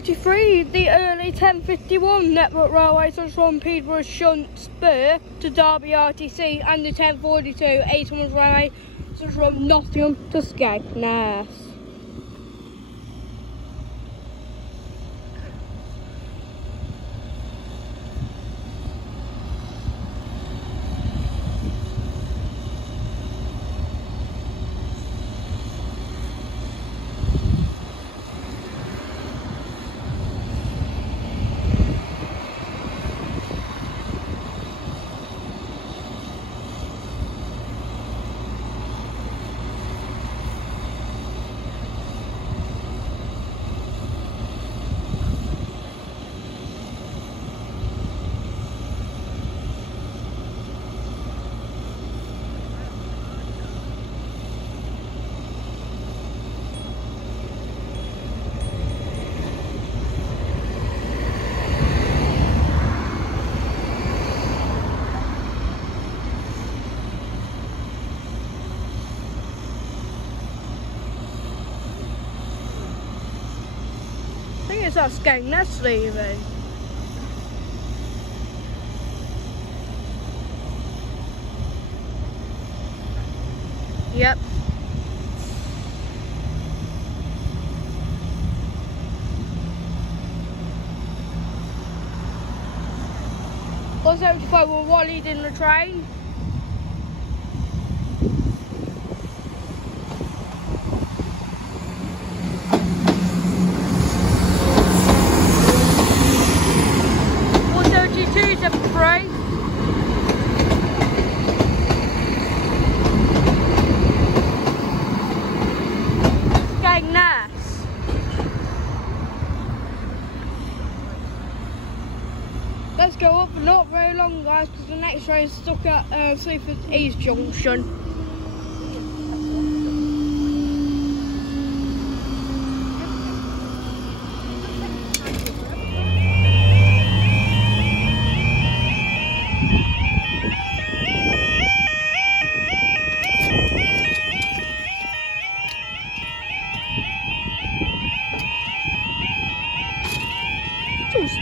10:43, the early 10:51 Network Railway starts from Peterborough Shunt Spur to Derby RTC, and the 10:42 800 Railway starts from Nottingham to Skegness. I think it's our Skegness leaving. Yep. Was 75 were wallied in the train. Let's go up, but not very long, guys, because the next train is stuck at Sleaford East Junction.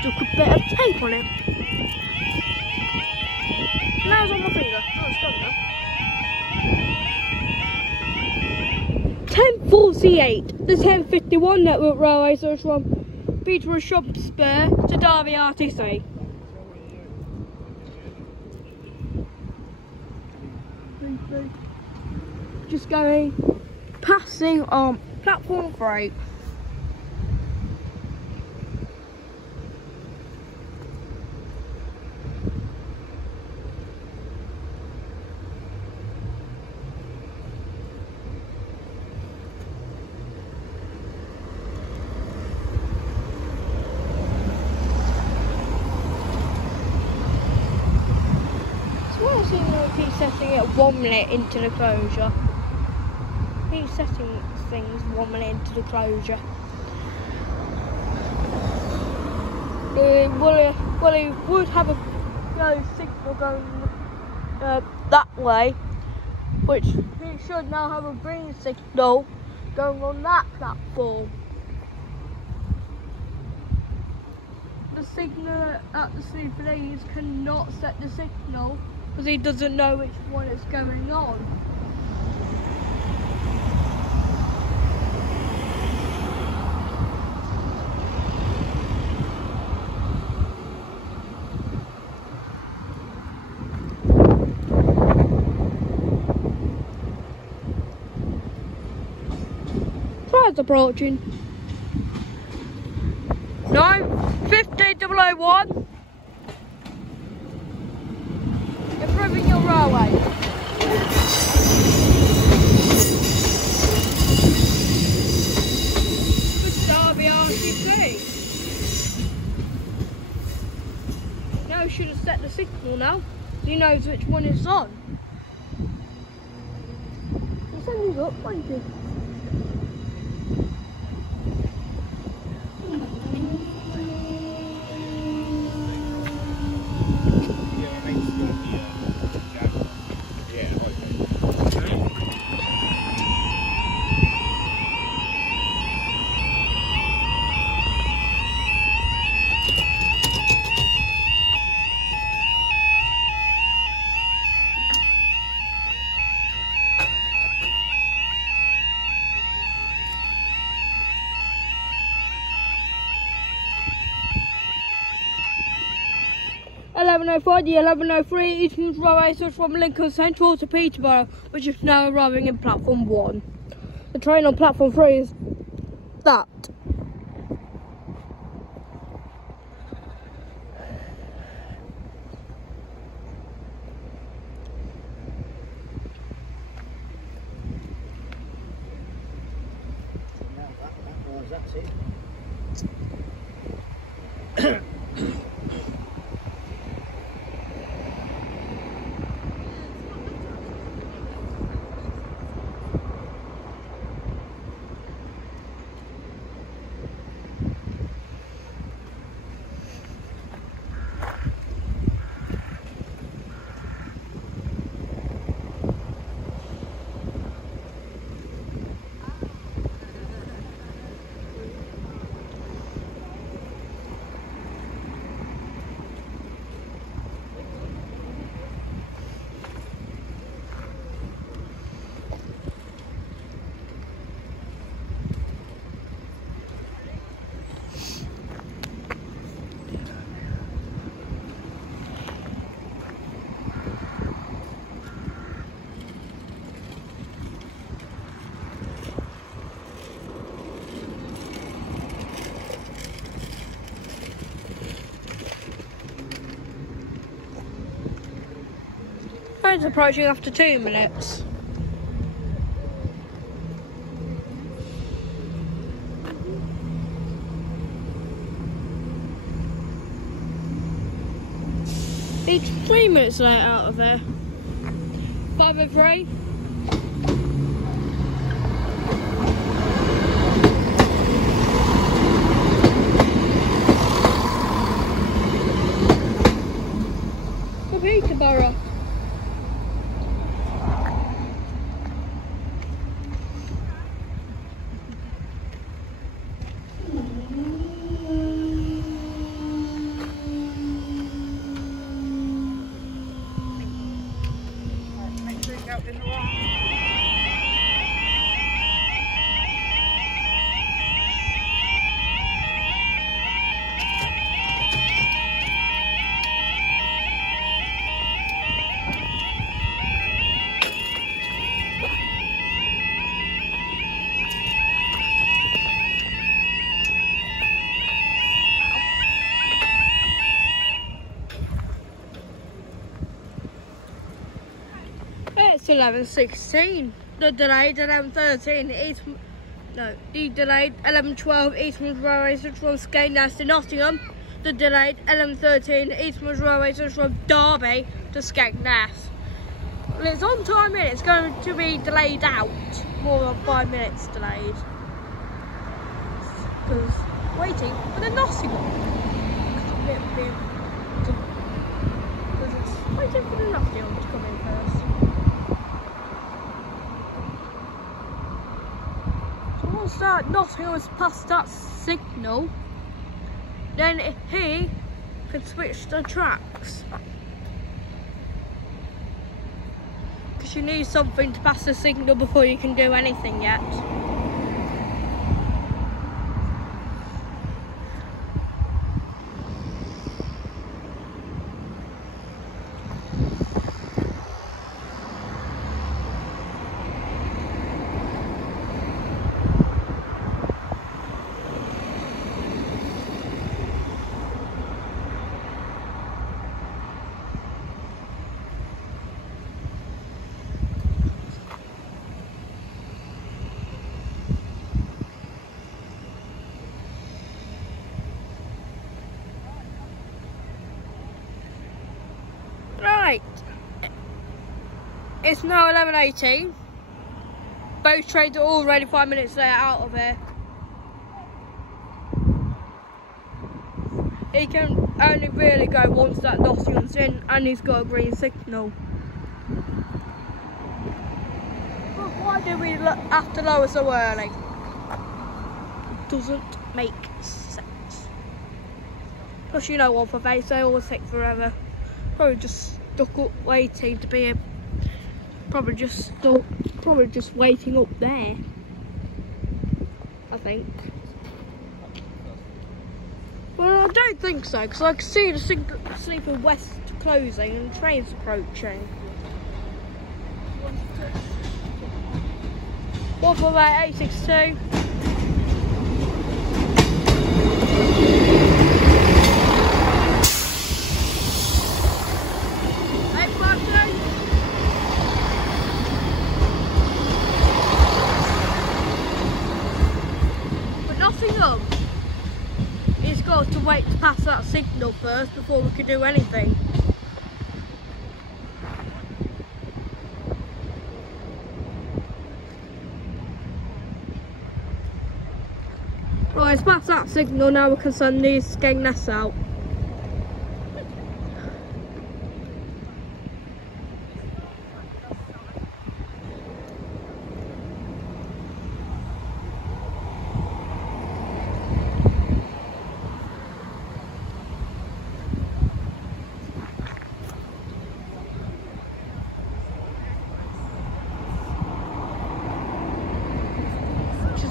Stuck a bit of tape on it. Now it's on my finger. Oh, it's gone now. 10:48. The 10:51 Network Railway starts from Peterborough Shunt Spur to Derby RTC. Just going, passing on platform 3. He's setting it 1 minute into the closure. He's setting things 1 minute into the closure. Well, he would have a signal going that way, which he should now have a green signal going on that platform. The signal at the Sleaford East cannot set the signal, because he doesn't know which one is going on. Train's approaching. 9:50:001. Improving your railway. It's Derby RTC. Now he should have set the signal now. He knows which one it's on. He'll send these up, won't he? 11:04, the 11:03 Eastman's Railway starts from Lincoln Central to Peterborough, which is now arriving in platform 1. The train on platform 3 is that. That's it. Train's approaching after 2 minutes. It's 3 minutes late out of there. 5:03. For Peterborough. It's 11:16. The delayed 11:13 the delayed 11:12 Eastman's Railway starts from Skegness to Nottingham. The delayed 11:13 Eastman's Railway starts from Derby to Skegness. Well, it's on time in. It's going to be delayed out. More than 5 minutes delayed. Because waiting for the Nottingham. Because it's waiting for the Nottingham to come in first. Once that Nottingham has passed that signal, then he can switch the tracks. Because you need something to pass the signal before you can do anything yet. Right, it's now 11:18. Both trains are already 5 minutes late out of here. He can only really go once that Nottingham's in and he's got a green signal. But why do we have to lower so early? Doesn't make sense. Plus, you know what, for face, they always take forever. Probably just stuck up waiting to be probably just waiting up there, I think. Well, I don't think so, because I can see the Sleaford West closing and the train's approaching. 148.862. He's got to wait to pass that signal first before we can do anything. Right, it's past that signal, now we can send these Skegness out.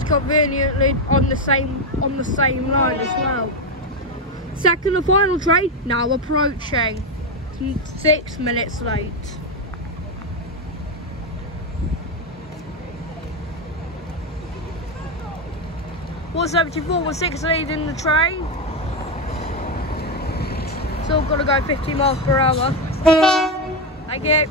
Conveniently on the same line as well. Second and final train now approaching. 6 minutes late. One 74 was 6 leading the train. Still got to go 50 miles per hour. Thank you.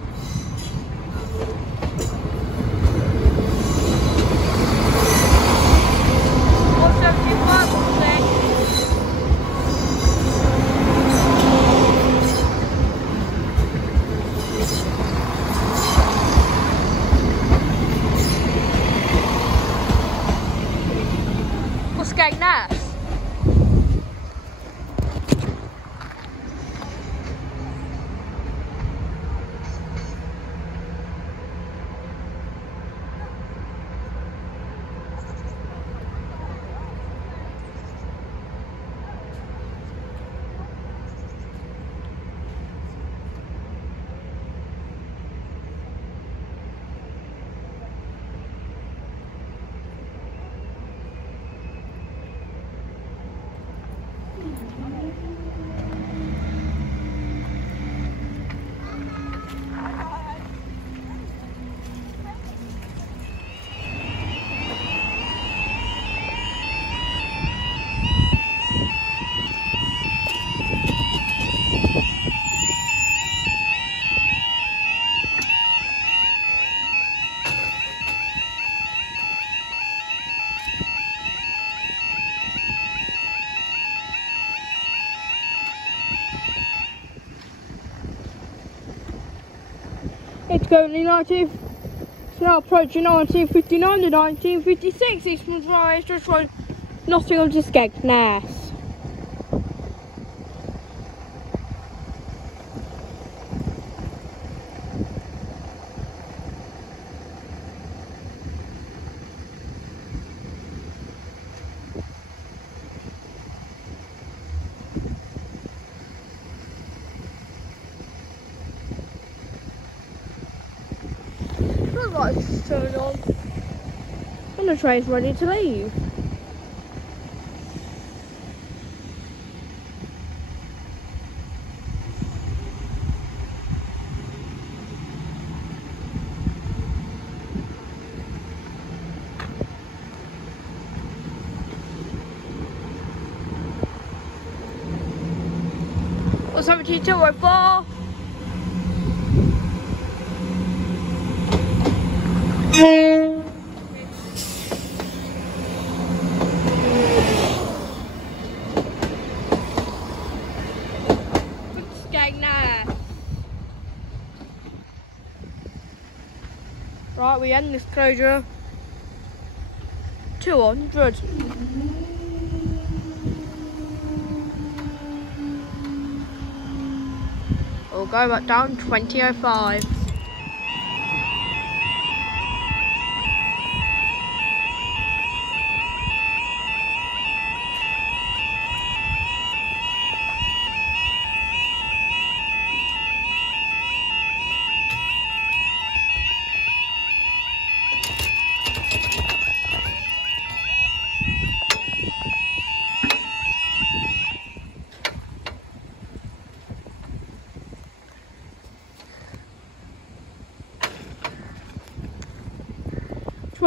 What's going on? It's currently it's now approaching 1959 to 1956. Eastman's Railway is just from Nottingham to Skegness. The lights turned on and the train's ready to leave. Or 7204. Right, we end this closure 200. We'll go back down 2005.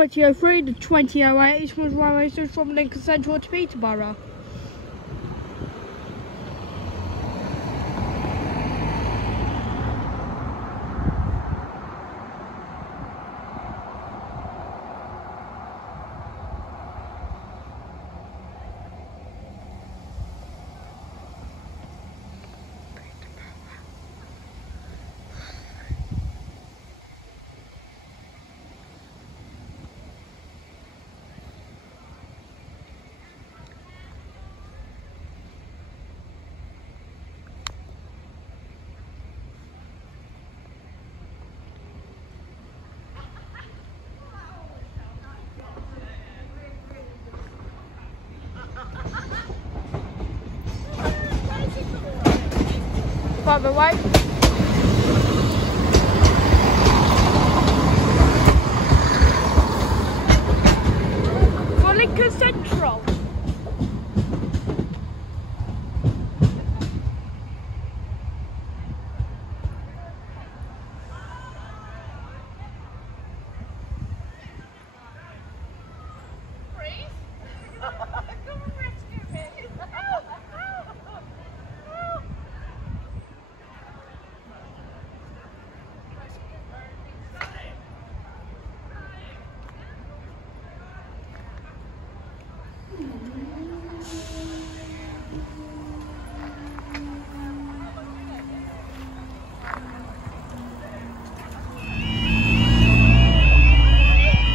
2003 to 2008, East Midlands Railway service from Lincoln Central to Peterborough. By the way, for Lincoln Central.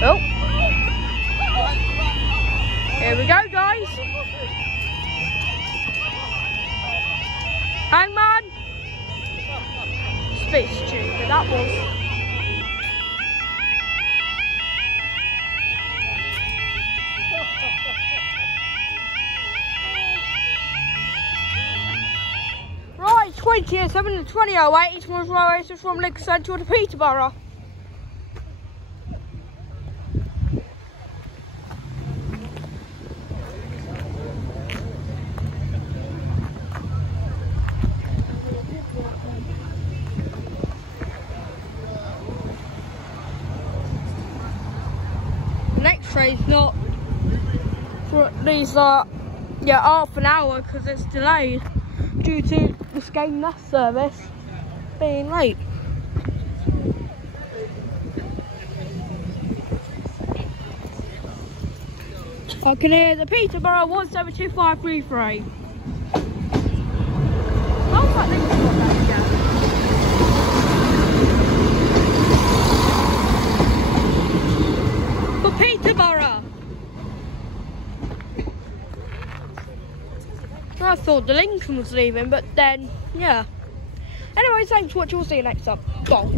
Oh, here we go, guys. Hangman. It's a bit stupid, that was. Right, 2007 to 2008, East Midlands Railway service from Lincoln Central to Peterborough. Next train's not for at least half an hour because it's delayed due to the Skegness service being late. I can hear the Peterborough 172533. How's that link got that again? For Peterborough. I thought the Lincoln was leaving, but then, yeah. Anyway, thanks for watching. We'll see you next time. Bonk.